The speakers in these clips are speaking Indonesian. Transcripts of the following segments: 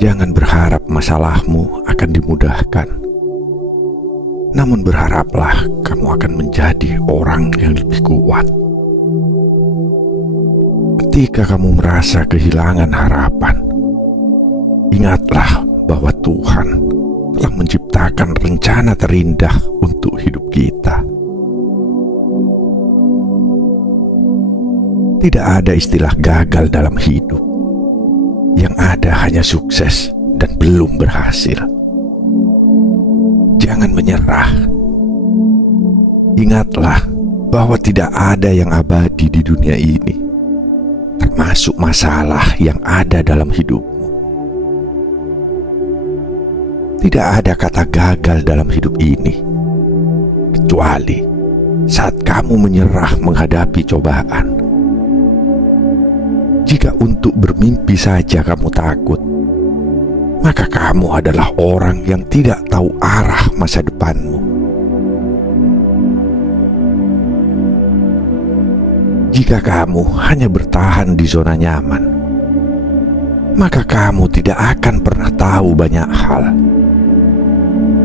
Jangan berharap masalahmu akan dimudahkan, namun berharaplah kamu akan menjadi orang yang lebih kuat. Ketika kamu merasa kehilangan harapan, ingatlah bahwa Tuhan telah menciptakan rencana terindah untuk hidup kita. Tidak ada istilah gagal dalam hidup. Yang ada hanya sukses dan belum berhasil. Jangan menyerah. Ingatlah bahwa tidak ada yang abadi di dunia ini, termasuk masalah yang ada dalam hidupmu. Tidak ada kata gagal dalam hidup ini, kecuali saat kamu menyerah menghadapi cobaan. Jika untuk bermimpi saja kamu takut, maka kamu adalah orang yang tidak tahu arah masa depanmu. Jika kamu hanya bertahan di zona nyaman, maka kamu tidak akan pernah tahu banyak hal.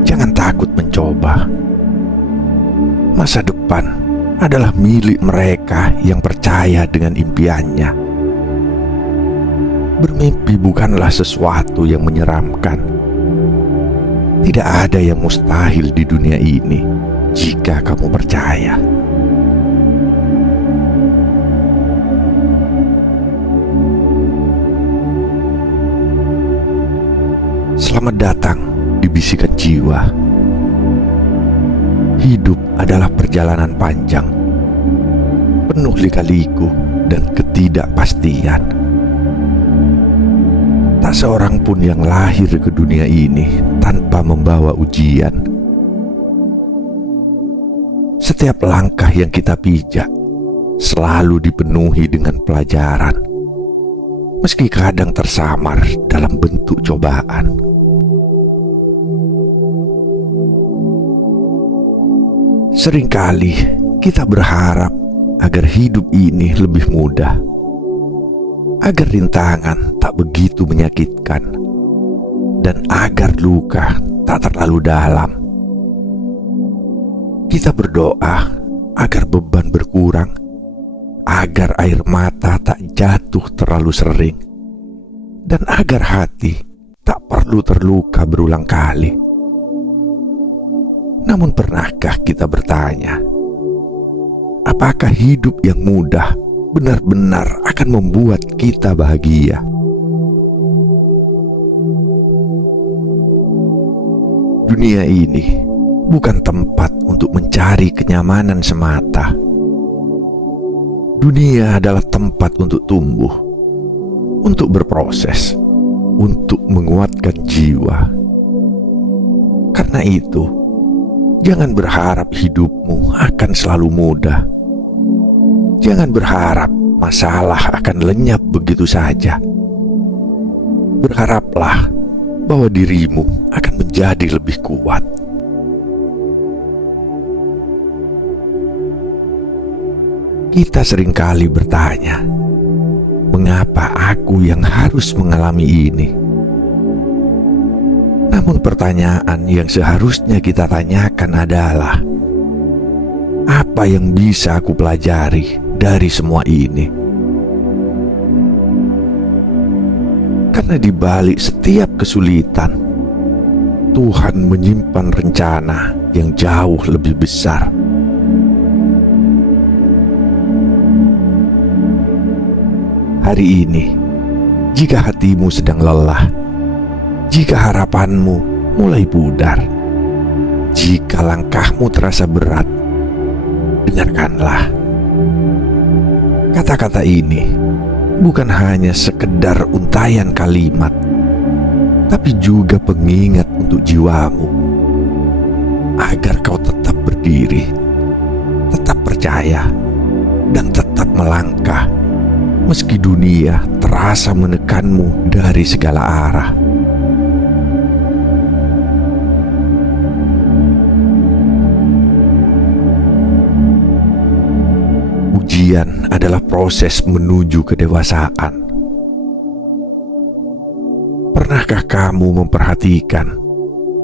Jangan takut mencoba. Masa depan adalah milik mereka yang percaya dengan impiannya. Bermimpi bukanlah sesuatu yang menyeramkan. Tidak ada yang mustahil di dunia ini jika kamu percaya. Selamat datang di Bisikan Jiwa. Hidup adalah perjalanan panjang, penuh lika-liku dan ketidakpastian. Tak seorang pun yang lahir ke dunia ini tanpa membawa ujian. Setiap langkah yang kita pijak selalu dipenuhi dengan pelajaran, meski kadang tersamar dalam bentuk cobaan. Seringkali kita berharap agar hidup ini lebih mudah, agar rintangan tak begitu menyakitkan, dan agar luka tak terlalu dalam. Kita berdoa agar beban berkurang, agar air mata tak jatuh terlalu sering, dan agar hati tak perlu terluka berulang kali. Namun pernahkah kita bertanya, apakah hidup yang mudah benar-benar akan membuat kita bahagia? Dunia ini bukan tempat untuk mencari kenyamanan semata. Dunia adalah tempat untuk tumbuh, untuk berproses, untuk menguatkan jiwa. Karena itu, jangan berharap hidupmu akan selalu mudah. Jangan berharap masalah akan lenyap begitu saja. Berharaplah bahwa dirimu akan menjadi lebih kuat. Kita seringkali bertanya, mengapa aku yang harus mengalami ini? Namun pertanyaan yang seharusnya kita tanyakan adalah, apa yang bisa aku pelajari dari semua ini? Karena di balik setiap kesulitan, Tuhan menyimpan rencana yang jauh lebih besar. Hari ini, jika hatimu sedang lelah, jika harapanmu mulai pudar, jika langkahmu terasa berat, dengarkanlah. Kata-kata ini bukan hanya sekedar untayan kalimat, tapi juga pengingat untuk jiwamu, agar kau tetap berdiri, tetap percaya, dan tetap melangkah, meski dunia terasa menekanmu dari segala arah. Ujian adalah proses menuju kedewasaan. Pernahkah kamu memperhatikan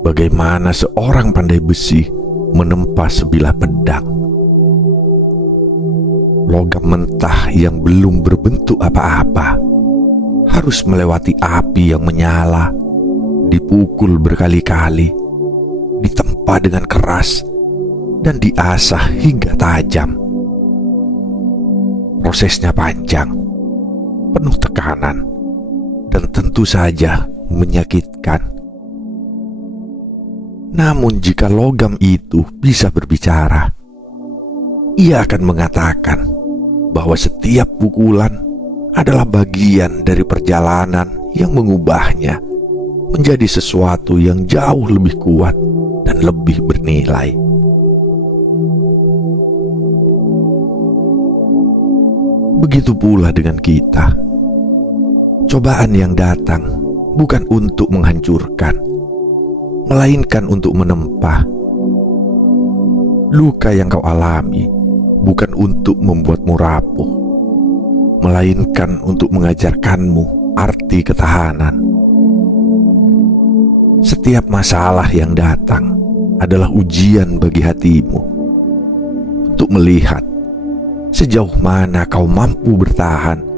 bagaimana seorang pandai besi menempa sebilah pedang? Logam mentah yang belum berbentuk apa-apa harus melewati api yang menyala, dipukul berkali-kali, ditempa dengan keras, dan diasah hingga tajam. Prosesnya panjang, penuh tekanan, dan tentu saja menyakitkan. Namun jika logam itu bisa berbicara, ia akan mengatakan bahwa setiap pukulan adalah bagian dari perjalanan yang mengubahnya menjadi sesuatu yang jauh lebih kuat dan lebih bernilai. Begitu pula dengan kita. Cobaan yang datang bukan untuk menghancurkan, melainkan untuk menempa. Luka yang kau alami bukan untuk membuatmu rapuh, melainkan untuk mengajarkanmu arti ketahanan. Setiap masalah yang datang adalah ujian bagi hatimu untuk melihat sejauh mana kau mampu bertahan,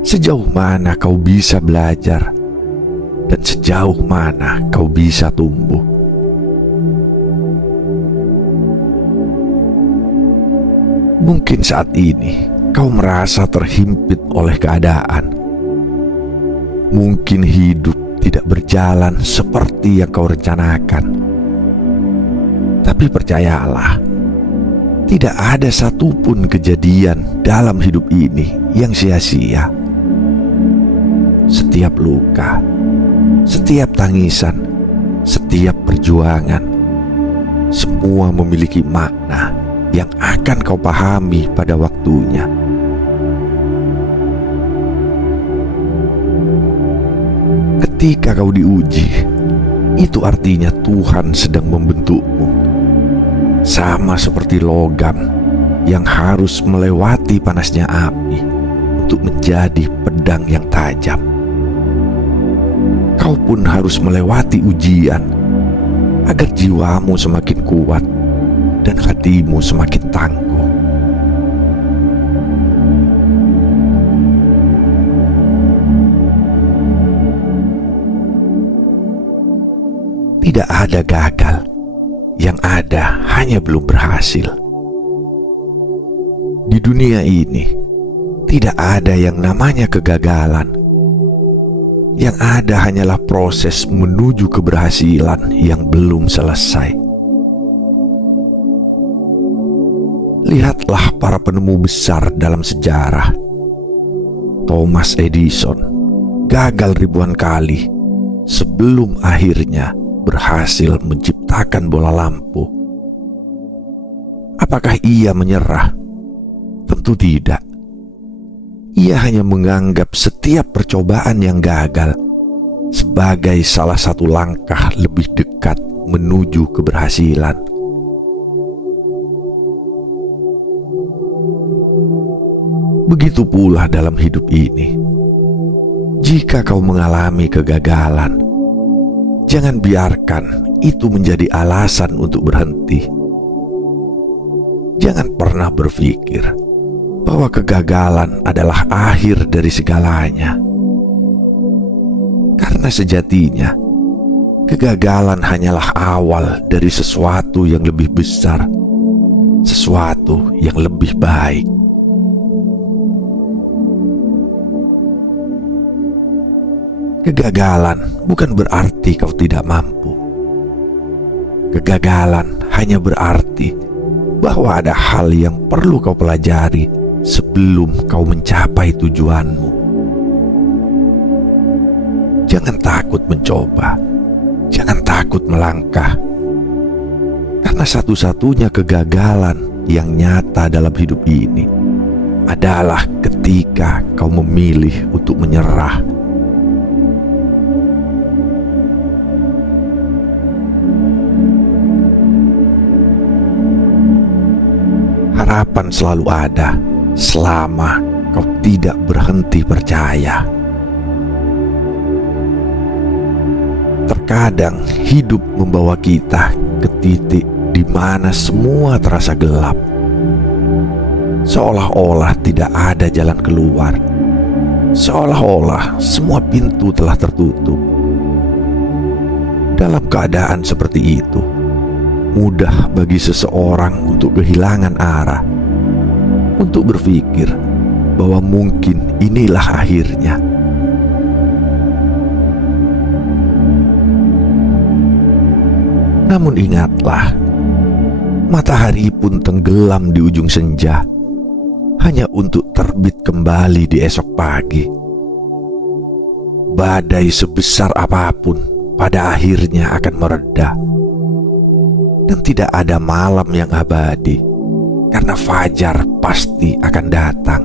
sejauh mana kau bisa belajar, dan sejauh mana kau bisa tumbuh. Mungkin saat ini kau merasa terhimpit oleh keadaan. Mungkin hidup tidak berjalan seperti yang kau rencanakan. Tapi percayalah, tidak ada satupun kejadian dalam hidup ini yang sia-sia. Setiap luka, setiap tangisan, setiap perjuangan, semua memiliki makna yang akan kau pahami pada waktunya. Ketika kau diuji, itu artinya Tuhan sedang membentukmu. Sama seperti logam yang harus melewati panasnya api untuk menjadi pedang yang tajam. Kau pun harus melewati ujian agar jiwamu semakin kuat dan hatimu semakin tangguh. Tidak ada gagal, yang ada hanya belum berhasil. Di dunia ini, tidak ada yang namanya kegagalan. Yang ada hanyalah proses menuju keberhasilan yang belum selesai. Lihatlah para penemu besar dalam sejarah. Thomas Edison gagal ribuan kali sebelum akhirnya berhasil menciptakan bola lampu. Apakah ia menyerah? Tentu tidak. Ia hanya menganggap setiap percobaan yang gagal sebagai salah satu langkah lebih dekat menuju keberhasilan. Begitu pula dalam hidup ini. Jika kau mengalami kegagalan, jangan biarkan itu menjadi alasan untuk berhenti. Jangan pernah berpikir bahwa kegagalan adalah akhir dari segalanya. Karena sejatinya, kegagalan hanyalah awal dari sesuatu yang lebih besar, sesuatu yang lebih baik. Kegagalan bukan berarti kau tidak mampu. Kegagalan hanya berarti bahwa ada hal yang perlu kau pelajari sebelum kau mencapai tujuanmu. Jangan takut mencoba, jangan takut melangkah, karena satu-satunya kegagalan yang nyata dalam hidup ini adalah ketika kau memilih untuk menyerah. Harapan selalu ada selama kau tidak berhenti percaya. Terkadang hidup membawa kita ke titik di mana semua terasa gelap. Seolah-olah tidak ada jalan keluar. Seolah-olah semua pintu telah tertutup. Dalam keadaan seperti itu, mudah bagi seseorang untuk kehilangan arah, untuk berpikir bahwa mungkin inilah akhirnya. Namun ingatlah, matahari pun tenggelam di ujung senja, hanya untuk terbit kembali di esok pagi. Badai sebesar apapun pada akhirnya akan mereda, dan tidak ada malam yang abadi, karena fajar pasti akan datang.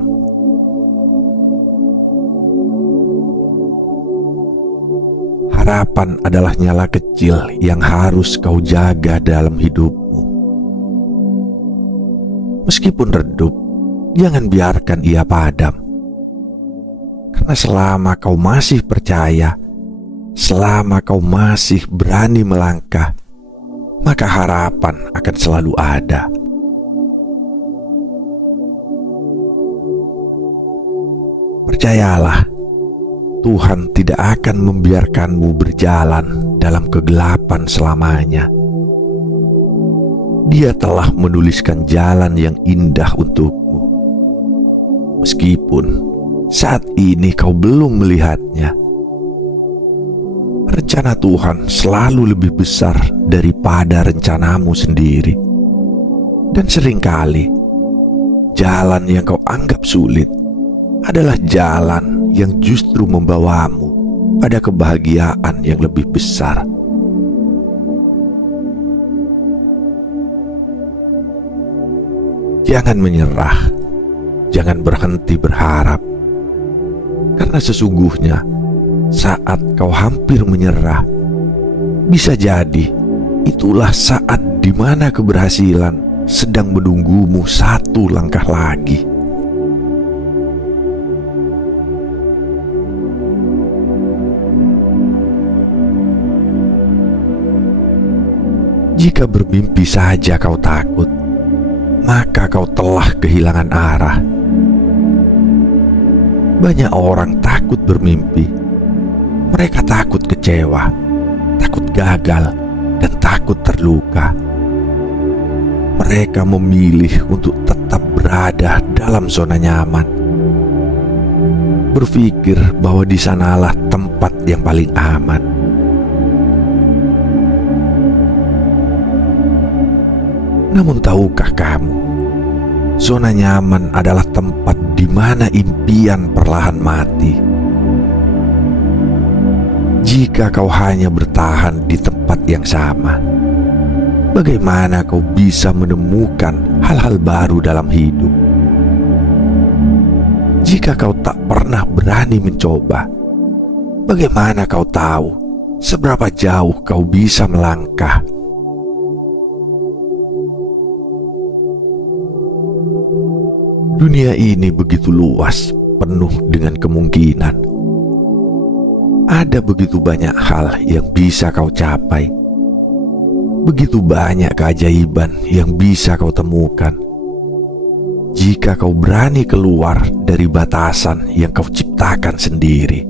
Harapan adalah nyala kecil yang harus kau jaga dalam hidupmu. Meskipun redup, jangan biarkan ia padam. Karena selama kau masih percaya, selama kau masih berani melangkah, maka harapan akan selalu ada. Percayalah, Tuhan tidak akan membiarkanmu berjalan dalam kegelapan selamanya. Dia telah menuliskan jalan yang indah untukmu. Meskipun saat ini kau belum melihatnya, rencana Tuhan selalu lebih besar daripada rencanamu sendiri. Dan seringkali, jalan yang kau anggap sulit adalah jalan yang justru membawamu pada kebahagiaan yang lebih besar. Jangan menyerah, jangan berhenti berharap, karena sesungguhnya saat kau hampir menyerah, bisa jadi itulah saat di mana keberhasilan sedang menunggumu satu langkah lagi. Jika bermimpi saja kau takut, maka kau telah kehilangan arah. Banyak orang takut bermimpi. Mereka takut kecewa, takut gagal, dan takut terluka. Mereka memilih untuk tetap berada dalam zona nyaman, berpikir bahwa di sanalah tempat yang paling aman. Namun tahukah kamu, zona nyaman adalah tempat di mana impian perlahan mati. Jika kau hanya bertahan di tempat yang sama, bagaimana kau bisa menemukan hal-hal baru dalam hidup? Jika kau tak pernah berani mencoba, bagaimana kau tahu seberapa jauh kau bisa melangkah? Dunia ini begitu luas, penuh dengan kemungkinan. Ada begitu banyak hal yang bisa kau capai. Begitu banyak keajaiban yang bisa kau temukan. Jika kau berani keluar dari batasan yang kau ciptakan sendiri.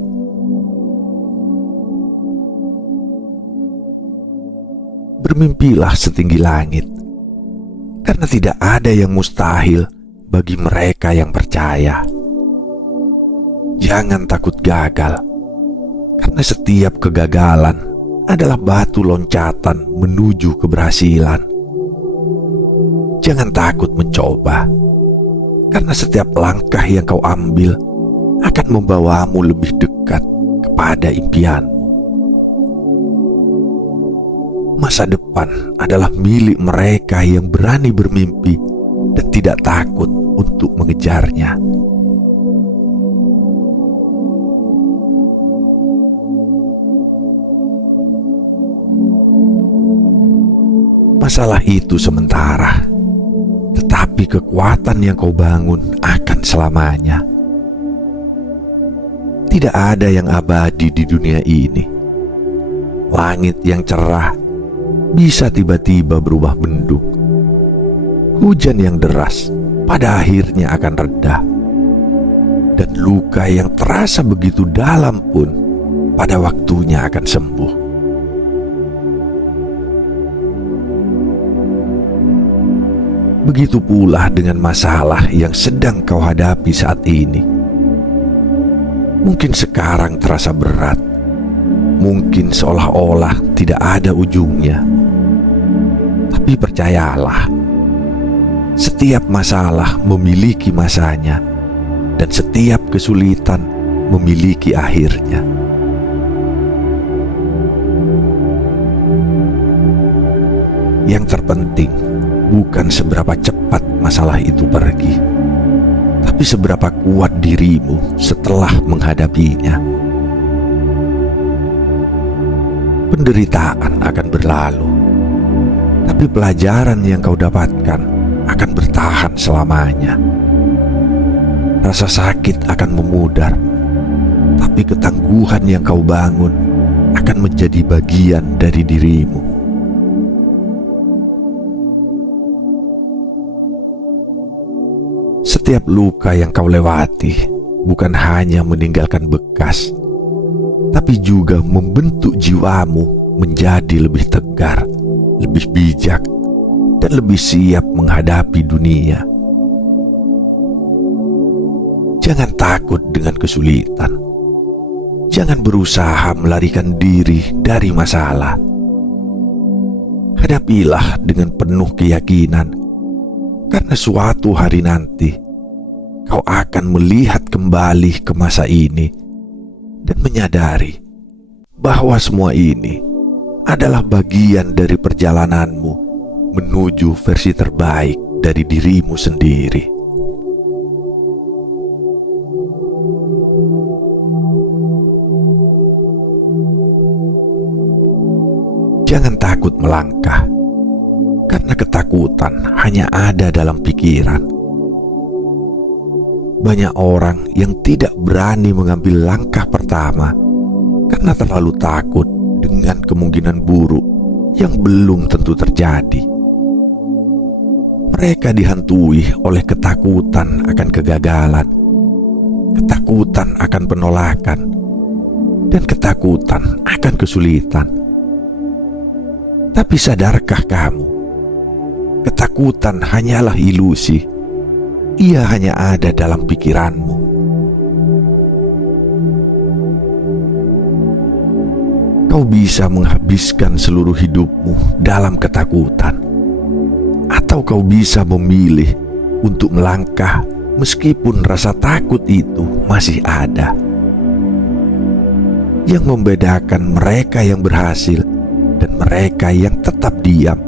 Bermimpilah setinggi langit, karena tidak ada yang mustahil bagi mereka yang percaya. Jangan takut gagal, karena setiap kegagalan adalah batu loncatan menuju keberhasilan. Jangan takut mencoba, karena setiap langkah yang kau ambil akan membawamu lebih dekat kepada impianmu. Masa depan adalah milik mereka yang berani bermimpi dan tidak takut untuk mengejarnya. Masalah itu sementara, tetapi kekuatan yang kau bangun akan selamanya. Tidak ada yang abadi di dunia ini. langit yang cerah bisa tiba-tiba berubah mendung. Hujan yang deras pada akhirnya akan reda, dan luka yang terasa begitu dalam pun pada waktunya akan sembuh. Begitu pula dengan masalah yang sedang kau hadapi saat ini. Mungkin sekarang terasa berat, mungkin seolah-olah tidak ada ujungnya. Tapi percayalah, setiap masalah memiliki masanya, dan setiap kesulitan memiliki akhirnya. Yang terpenting bukan seberapa cepat masalah itu pergi, tapi seberapa kuat dirimu setelah menghadapinya. Penderitaan akan berlalu, tapi pelajaran yang kau dapatkan akan bertahan selamanya. Rasa sakit akan memudar, tapi ketangguhan yang kau bangun akan menjadi bagian dari dirimu. Setiap luka yang kau lewati bukan hanya meninggalkan bekas, tapi juga membentuk jiwamu menjadi lebih tegar, lebih bijak, dan lebih siap menghadapi dunia. Jangan takut dengan kesulitan. Jangan berusaha melarikan diri dari masalah. Hadapilah dengan penuh keyakinan, karena suatu hari nanti kau akan melihat kembali ke masa ini dan menyadari bahwa semua ini adalah bagian dari perjalananmu menuju versi terbaik dari dirimu sendiri. Jangan takut melangkah, karena ketakutan hanya ada dalam pikiran. Banyak orang yang tidak berani mengambil langkah pertama karena terlalu takut dengan kemungkinan buruk yang belum tentu terjadi. Mereka dihantui oleh ketakutan akan kegagalan, ketakutan akan penolakan, dan ketakutan akan kesulitan. Tapi sadarkah kamu, ketakutan hanyalah ilusi. Ia hanya ada dalam pikiranmu. Kau bisa menghabiskan seluruh hidupmu dalam ketakutan, atau kau bisa memilih untuk melangkah meskipun rasa takut itu masih ada. Yang membedakan mereka yang berhasil dan mereka yang tetap diam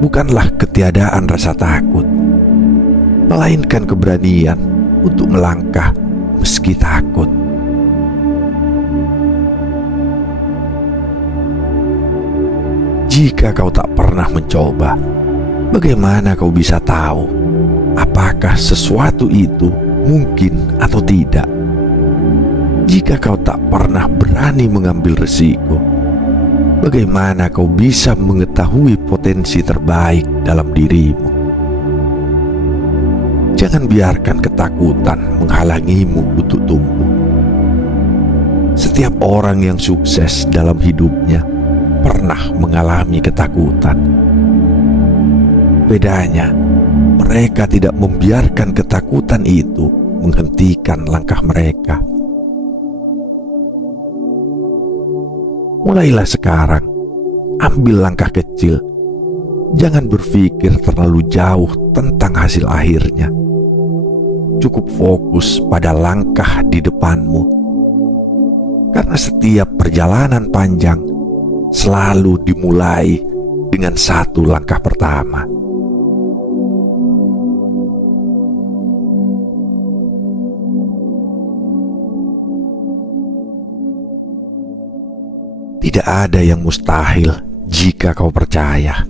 bukanlah ketiadaan rasa takut, melainkan keberanian untuk melangkah meski takut. Jika kau tak pernah mencoba, bagaimana kau bisa tahu apakah sesuatu itu mungkin atau tidak? Jika kau tak pernah berani mengambil risiko, bagaimana kau bisa mengetahui potensi terbaik dalam dirimu? Jangan biarkan ketakutan menghalangimu untuk tumbuh. Setiap orang yang sukses dalam hidupnya pernah mengalami ketakutan. Bedanya, mereka tidak membiarkan ketakutan itu menghentikan langkah mereka. Mulailah sekarang, ambil langkah kecil. Jangan berpikir terlalu jauh tentang hasil akhirnya. Cukup fokus pada langkah di depanmu. Karena setiap perjalanan panjang selalu dimulai dengan satu langkah pertama. Tidak ada yang mustahil jika kau percaya.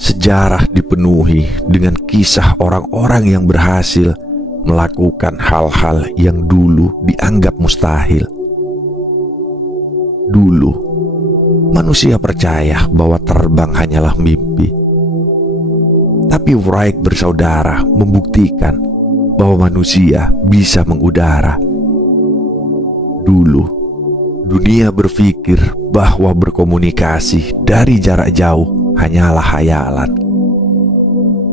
Sejarah dipenuhi dengan kisah orang-orang yang berhasil melakukan hal-hal yang dulu dianggap mustahil. Dulu, manusia percaya bahwa terbang hanyalah mimpi. Tapi Wright bersaudara membuktikan bahwa manusia bisa mengudara. Dulu, dunia berpikir bahwa berkomunikasi dari jarak jauh hanyalah hayalan.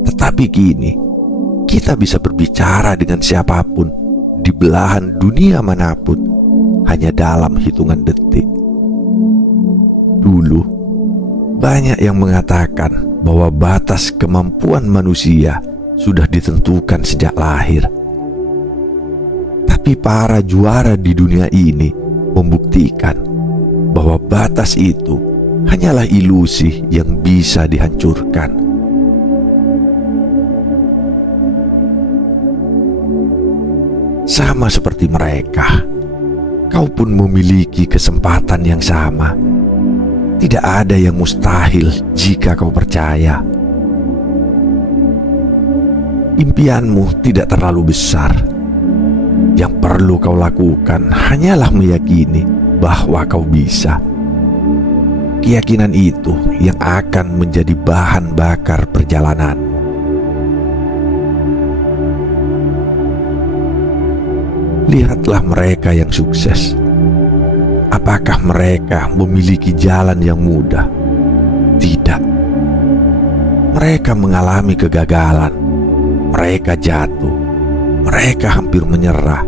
Tetapi kini, kita bisa berbicara dengan siapapun di belahan dunia manapun hanya dalam hitungan detik. Dulu, banyak yang mengatakan bahwa batas kemampuan manusia sudah ditentukan sejak lahir. Tapi para juara di dunia ini membuktikan bahwa batas itu hanyalah ilusi yang bisa dihancurkan. Sama seperti mereka, kau pun memiliki kesempatan yang sama. Tidak ada yang mustahil jika kau percaya. Impianmu tidak terlalu besar. Yang perlu kau lakukan hanyalah meyakini bahwa kau bisa. Keyakinan itu yang akan menjadi bahan bakar perjalanan. Lihatlah mereka yang sukses. Apakah mereka memiliki jalan yang mudah? Tidak. Mereka mengalami kegagalan. Mereka jatuh. Mereka hampir menyerah.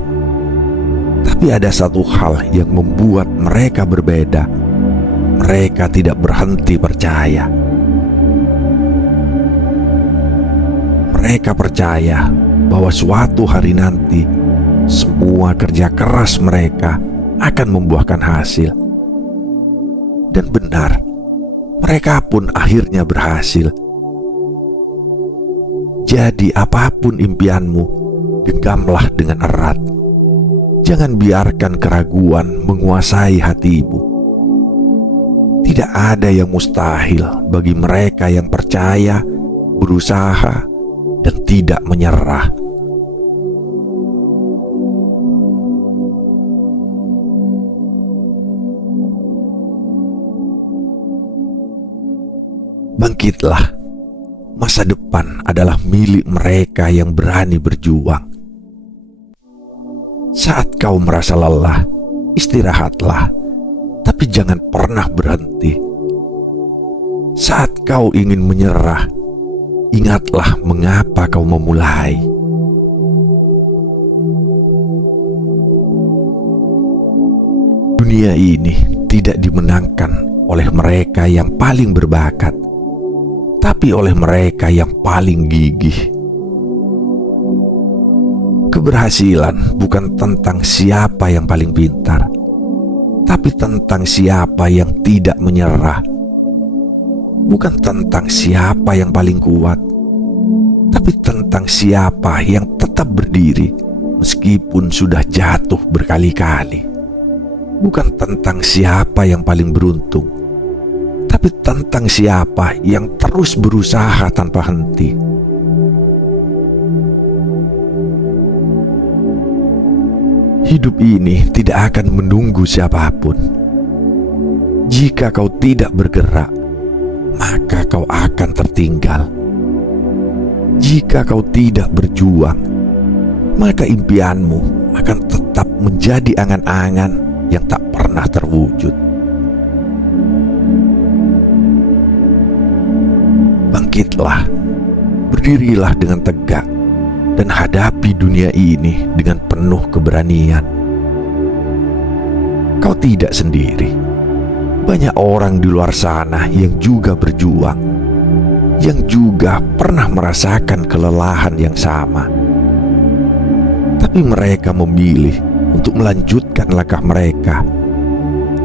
Tapi ada satu hal yang membuat mereka berbeda. Mereka tidak berhenti percaya. Mereka percaya bahwa suatu hari nanti semua kerja keras mereka akan membuahkan hasil. Dan benar, mereka pun akhirnya berhasil. Jadi apapun impianmu, genggamlah dengan erat. Jangan biarkan keraguan menguasai hatimu. Tidak ada yang mustahil bagi mereka yang percaya, berusaha, dan tidak menyerah. Bangkitlah. Masa depan adalah milik mereka yang berani berjuang. Saat kau merasa lelah, istirahatlah, tapi jangan pernah berhenti. Saat kau ingin menyerah, ingatlah mengapa kau memulai. Dunia ini tidak dimenangkan oleh mereka yang paling berbakat, tapi oleh mereka yang paling gigih. Keberhasilan bukan tentang siapa yang paling pintar, tapi tentang siapa yang tidak menyerah. Bukan tentang siapa yang paling kuat, tapi tentang siapa yang tetap berdiri meskipun sudah jatuh berkali-kali. Bukan tentang siapa yang paling beruntung, tapi tentang siapa yang terus berusaha tanpa henti. Hidup ini tidak akan menunggu siapapun. Jika kau tidak bergerak, maka kau akan tertinggal. Jika kau tidak berjuang, maka impianmu akan tetap menjadi angan-angan yang tak pernah terwujud. Bangkitlah, berdirilah dengan tegak, dan hadapi dunia ini dengan penuh keberanian. Kau tidak sendiri. Banyak orang di luar sana yang juga berjuang, yang juga pernah merasakan kelelahan yang sama. Tapi mereka memilih untuk melanjutkan langkah mereka,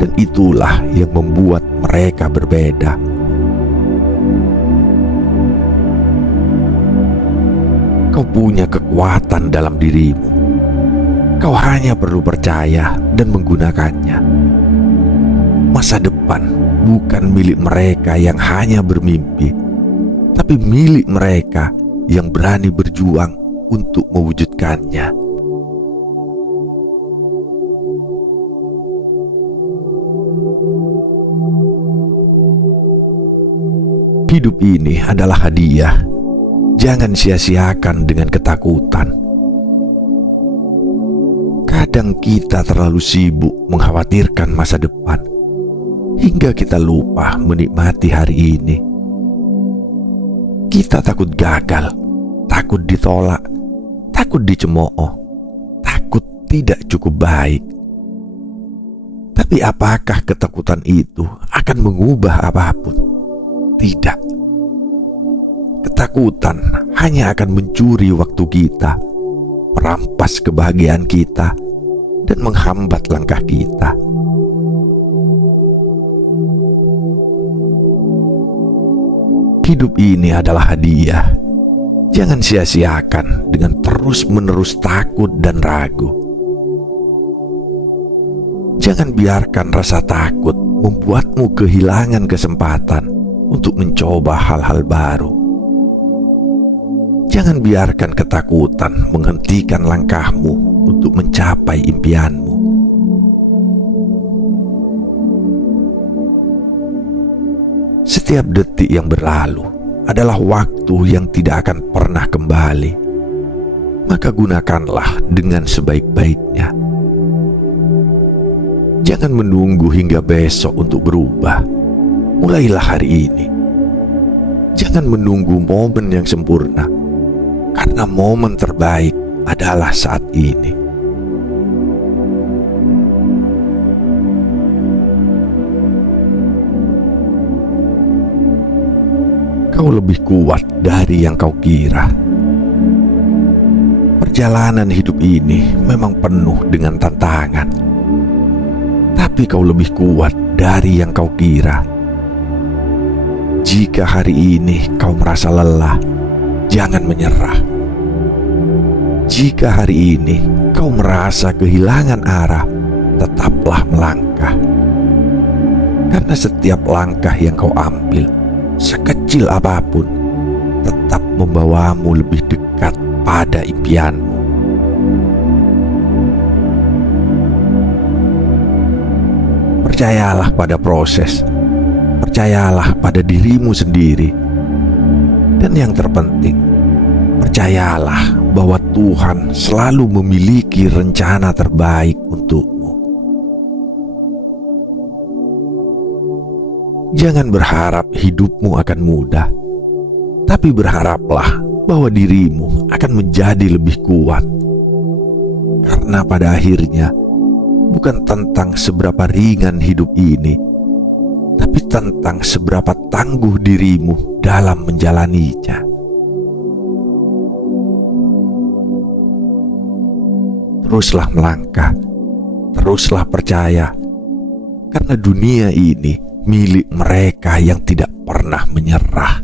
dan itulah yang membuat mereka berbeda. Kau punya kekuatan dalam dirimu. Kau hanya perlu percaya dan menggunakannya. Masa depan bukan milik mereka yang hanya bermimpi, tapi milik mereka yang berani berjuang untuk mewujudkannya. Hidup ini adalah hadiah. Jangan sia-siakan dengan ketakutan. Kadang kita terlalu sibuk mengkhawatirkan masa depan hingga kita lupa menikmati hari ini. Kita takut gagal, takut ditolak, takut dicemooh, takut tidak cukup baik. Tapi apakah ketakutan itu akan mengubah apapun? Tidak. Ketakutan hanya akan mencuri waktu kita, merampas kebahagiaan kita, dan menghambat langkah kita. Hidup ini adalah hadiah. Jangan sia-siakan dengan terus-menerus takut dan ragu. Jangan biarkan rasa takut membuatmu kehilangan kesempatan untuk mencoba hal-hal baru. Jangan biarkan ketakutan menghentikan langkahmu untuk mencapai impianmu. Setiap detik yang berlalu adalah waktu yang tidak akan pernah kembali. Maka gunakanlah dengan sebaik-baiknya. Jangan menunggu hingga besok untuk berubah. Mulailah hari ini. Jangan menunggu momen yang sempurna, karena momen terbaik adalah saat ini. Kau lebih kuat dari yang kau kira. Perjalanan hidup ini memang penuh dengan tantangan, tapi kau lebih kuat dari yang kau kira. Jika hari ini kau merasa lelah, jangan menyerah. Jika hari ini kau merasa kehilangan arah, tetaplah melangkah. Karena setiap langkah yang kau ambil, sekecil apapun, tetap membawamu lebih dekat pada impianmu. Percayalah pada proses. Percayalah pada dirimu sendiri. Dan yang terpenting, percayalah bahwa Tuhan selalu memiliki rencana terbaik untukmu. Jangan berharap hidupmu akan mudah, tapi berharaplah bahwa dirimu akan menjadi lebih kuat. Karena pada akhirnya, bukan tentang seberapa ringan hidup ini, tapi tentang seberapa tangguh dirimu dalam menjalaninya. Teruslah melangkah, teruslah percaya, karena dunia ini milik mereka yang tidak pernah menyerah.